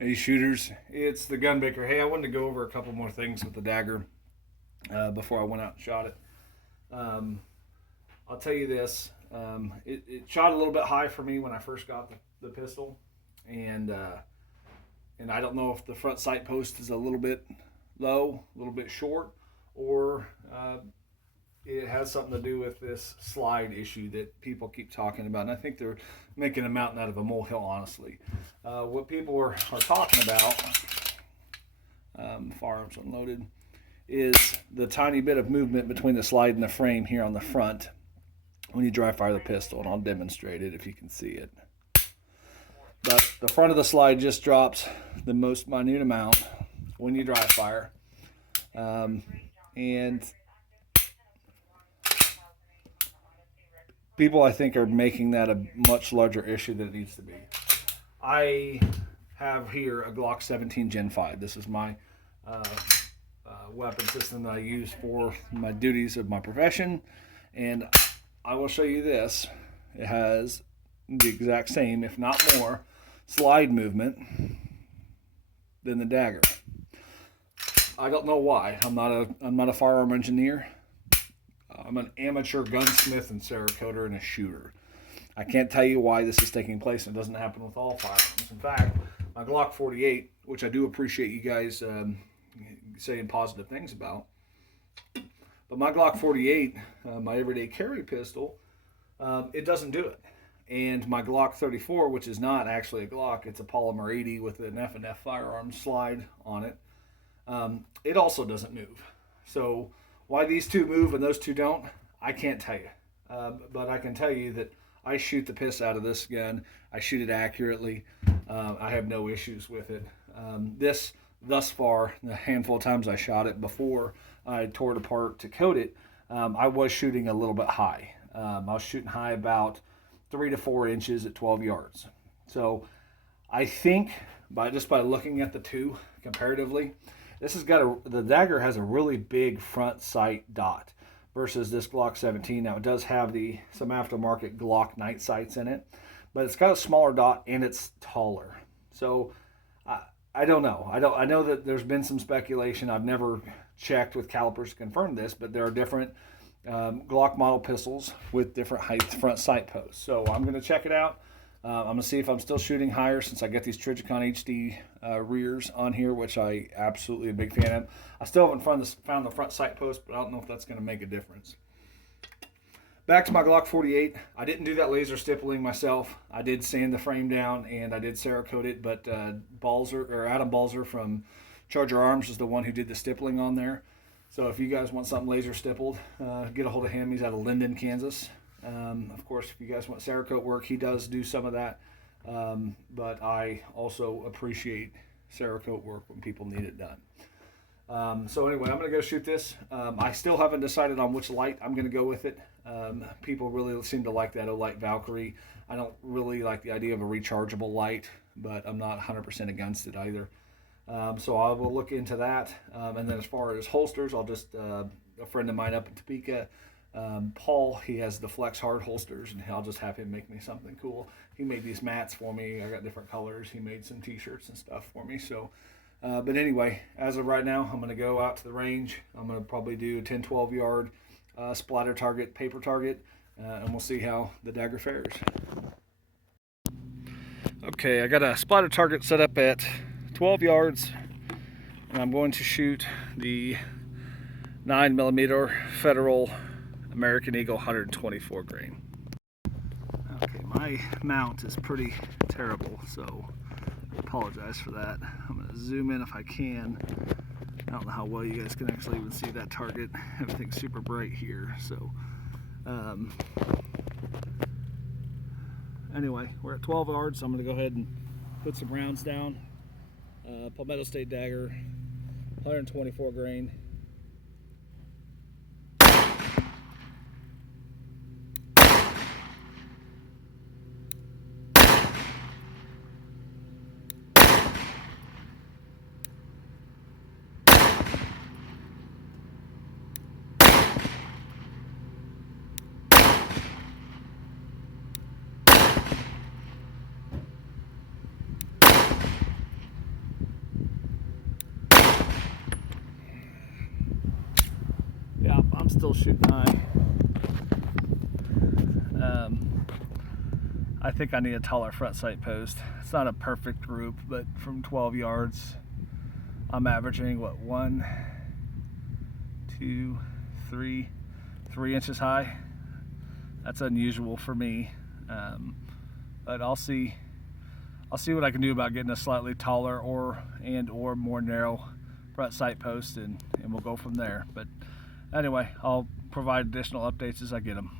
Hey shooters, it's the Gunbaker. Hey, I wanted to go over a couple more things with the Dagger before I went out and shot it. Um, I'll tell you this: it shot a little bit high for me when I first got the pistol, and and I don't know if the front sight post is a little bit low, a little bit short, or it has something to do with this slide issue that people keep talking about. And I think they're making a mountain out of a molehill, honestly. What people are talking about, firearms unloaded, is the tiny bit of movement between the slide and the frame here on the front when you dry fire the pistol. And I'll demonstrate it if you can see it. But the front of the slide just drops the most minute amount when you dry fire. And people, I think, are making that a much larger issue than it needs to be. I have here a Glock 17 Gen 5. This is my weapon system that I use for my duties of my profession. And I will show you this. It has the exact same, if not more, slide movement than the Dagger. I don't know why. I'm not a firearm engineer. I'm an amateur gunsmith and Cerakoter and a shooter. I can't tell you why this is taking place, and it doesn't happen with all firearms. In fact, my Glock 48, which I do appreciate you guys saying positive things about, but my Glock 48, my everyday carry pistol, it doesn't do it. And my Glock 34, which is not actually a Glock, it's a polymer 80 with an F&F firearm slide on it, it also doesn't move. So why these two move and those two don't, I can't tell you. But I can tell you that I shoot the piss out of this gun. I shoot it accurately. I have no issues with it. This, thus far, the handful of times I shot it before I tore it apart to coat it, I was shooting a little bit high. I was shooting high about 3 to 4 inches at 12 yards. So I think by looking at the two comparatively, this has got the Dagger has a really big front sight dot versus this Glock 17. Now it does have some aftermarket Glock night sights in it, but it's got a smaller dot and it's taller. So I don't know. I know that there's been some speculation. I've never checked with calipers to confirm this, but there are different Glock model pistols with different height front sight posts. So I'm going to check it out. I'm going to see if I'm still shooting higher since I get these Trijicon HD rears on here, which I absolutely am a big fan of. I still haven't found the front sight post, but I don't know if that's going to make a difference. Back to my Glock 48. I didn't do that laser stippling myself. I did sand the frame down and I did Cerakote it, but Adam Balzer from Charger Arms is the one who did the stippling on there. So if you guys want something laser stippled, get a hold of him. He's out of Linden, Kansas. Of course, if you guys want Cerakote work, he does do some of that. But I also appreciate Cerakote work when people need it done. So anyway, I'm going to go shoot this. I still haven't decided on which light I'm going to go with it. People really seem to like that Olight Valkyrie. I don't really like the idea of a rechargeable light, but I'm not 100% against it either. So I will look into that. And then as far as holsters, I'll just, a friend of mine up in Topeka, Paul, he has the Flex Hard holsters, and I'll just have him make me something cool. He made these mats for me. I got different colors. He made some t-shirts and stuff for me. So, but anyway, as of right now, I'm going to go out to the range. I'm going to probably do a 10, 12 yard splatter target, paper target, and we'll see how the Dagger fares. Okay, I got a splatter target set up at 12 yards, and I'm going to shoot the 9mm Federal American Eagle 124 grain. Okay, my mount is pretty terrible, so I apologize for that. I'm going to zoom in if I can. I don't know how well you guys can actually even see that target. Everything's super bright here, so anyway, we're at 12 yards, so I'm going to go ahead and put some rounds down. Palmetto State Dagger, 124 grain. still shooting high. I think I need a taller front sight post. It's not a perfect group, but from 12 yards, I'm averaging what, 1, 2, 3 inches high. That's unusual for me, but I'll see what I can do about getting a slightly taller or more narrow front sight post, and we'll go from there. But anyway, I'll provide additional updates as I get them.